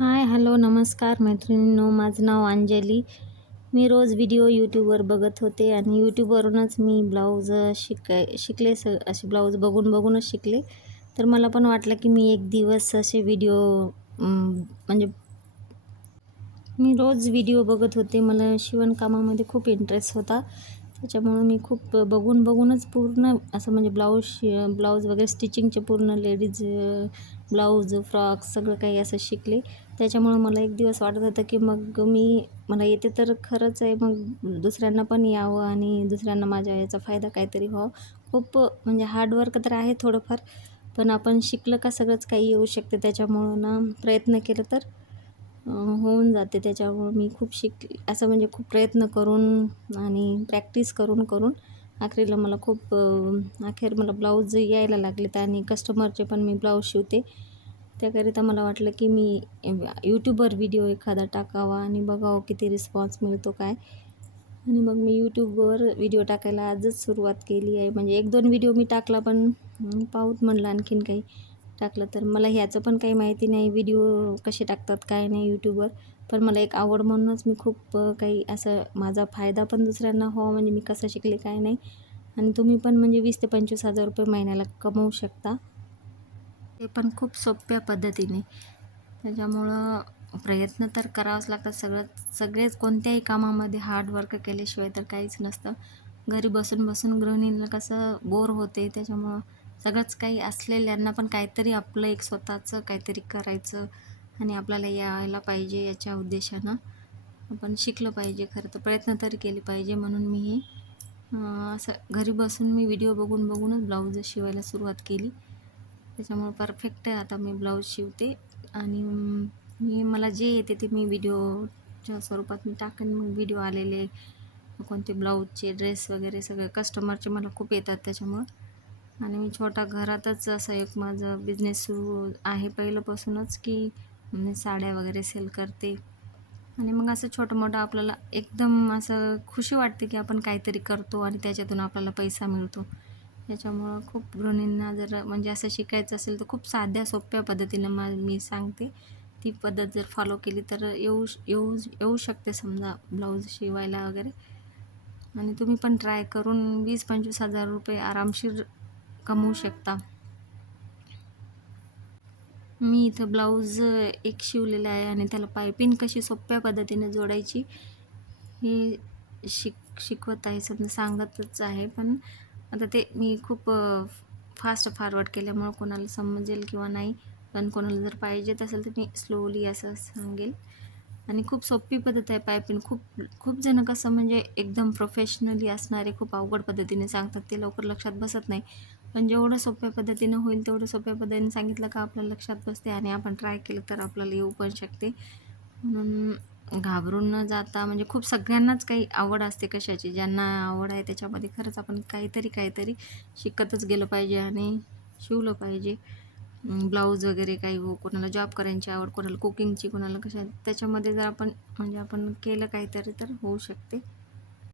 हाय, hello, नमस्कार मैत्रिणींनो. माझं नाव अंजली. मी रोज व्हिडिओ यूट्यूबवर बघत होते आणि यूट्यूबवरूनच मी ब्लाऊज शिकले. असे ब्लाऊज बघूनच शिकले. तर मला पण वाटलं की मी एक दिवस असे व्हिडिओ म्हणजे मी रोज व्हिडिओ बघत होते. मला शिवणकामामध्ये खूप इंटरेस्ट होता. त्याच्यामुळं मी खूप बघूनच पूर्ण असं म्हणजे ब्लाऊज वगैरे स्टिचिंगचे पूर्ण लेडीज ब्लाऊज, फ्रॉक्स सगळं काही असं शिकले. त्याच्यामुळं मला एक दिवस वाटत होतं की मग मला येते तर खरंच आहे, मग दुसऱ्यांना पण यावं आणि दुसऱ्यांना माझ्या याचा फायदा काहीतरी व्हावा. खूप म्हणजे हार्डवर्क तर आहे थोडंफार, पण आपण शिकलं का सगळंच काही येऊ शकते. त्याच्यामुळं ना प्रयत्न केलं तर होऊन जाते. त्याच्यामुळं मी खूप असं म्हणजे खूप प्रयत्न करून आणि प्रॅक्टिस करून अखेरीला मला अखेर मला ब्लाऊज यायला लागलेत आणि कस्टमरचे पण मी ब्लाऊज शिवते. त्याकरिता मला वाटलं की मी यूट्यूबवर व्हिडिओ एखादा टाकावा आणि बघावं किती रिस्पॉन्स मिळतो काय. आणि मग मी यूट्यूबवर व्हिडिओ टाकायला आजच सुरुवात केली आहे. म्हणजे 1-2 व्हिडिओ मी टाकला, पण पाहूत म्हटलं आणखीन काही टाकलं तर. मला ह्याचं पण काही माहिती नाही व्हिडिओ कसे टाकतात काय नाही यूट्यूबवर. पण मला एक आवड म्हणूनच मी खूप काही असं माझा फायदा पण दुसऱ्यांना व्हावा, म्हणजे मी कसं शिकले काय नाही. आणि तुम्ही पण म्हणजे 20,000 ते 25,000 रुपये महिन्याला कमवू शकता. ते पण खूप सोप्या पद्धतीने. त्याच्यामुळं प्रयत्न तर करावंच लागतात. सगळेच कोणत्याही कामामध्ये हार्डवर्क केल्याशिवाय तर काहीच नसतं. घरी बसून गृहिणीला कसं बोर होते. त्याच्यामुळं सगळंच काही असलेल्यांना पण काहीतरी आपलं एक स्वतःचं काहीतरी करायचं आणि आपल्याला यायला पाहिजे याच्या उद्देशानं आपण शिकलं पाहिजे. खरं तर प्रयत्न तरी केले पाहिजे. म्हणून मी हे असं घरी बसून मी व्हिडिओ बघूनच ब्लाऊज शिवायला सुरुवात केली. त्याच्यामुळे परफेक्ट आता मी ब्लाऊज शिवते आणि मला जे येते ते मी व्हिडिओच्या स्वरूपात मी टाकेन. मग व्हिडिओ आलेले कोणते ब्लाऊजचे ड्रेस वगैरे सगळे कस्टमरचे मला खूप येतात त्याच्यामुळं. आणि मी छोटा घरातच असं एक माझं बिझनेस सुरू आहे पहिल्यापासूनच, की मी साड्या वगैरे सेल करते. आणि मग असं छोटं-मोठं आपल्याला एकदम असं खुशी वाटते, की आपण काहीतरी करतो आणि त्याच्यातून आपल्याला पैसा मिळतो. त्याच्यामुळं खूप गृहिणींना जर म्हणजे असं शिकायचं असेल तर खूप साध्या सोप्या पद्धतीनं मी सांगते. ती पद्धत जर फॉलो केली तर येऊ शकते समजा ब्लाऊज शिवायला वगैरे. आणि तुम्ही पण ट्राय करून 20,000-25,000 रुपये आरामशीर कमवू शकता. मी इथं ब्लाऊज एक शिवलेला आहे आणि त्याला पायपिंग कशी सोप्या पद्धतीने जोडायची हे शिकवत आहे, समजा सांगतच आहे. पण आता ते मी खूप फास्ट फॉरवर्ड केल्यामुळं कोणाला समजेल किंवा नाही. पण कोणाला जर पाहिजे असेल तर मी स्लोली असं सांगेल. आणि खूप सोपी पद्धत आहे पायपिंग. खूप जण कसं म्हणजे एकदम प्रोफेशनली असणारे खूप अवघड पद्धतीने सांगतात, ते लवकर लक्षात बसत नाही. पण जेवढं सोप्या पद्धतीनं होईल तेवढं सोप्या पद्धतीने सांगितलं का आपल्या लक्षात बसते आणि आपण ट्राय केलं तर आपल्याला येऊ पण शकते. म्हणून घाबरून न जाता म्हणजे खूप सगळ्यांनाच काही आवड असते कशाची. ज्यांना आवड आहे त्याच्यामध्ये खरंच आपण काहीतरी शिकतच गेलं पाहिजे आणि शिवलं पाहिजे. ब्लाऊज वगैरे काही कोणाला जॉब करायची आवड, कोणाला कुकिंगची, कोणाला त्याच्यामध्ये जर आपण म्हणजे आपण केलं काहीतरी तर होऊ शकते.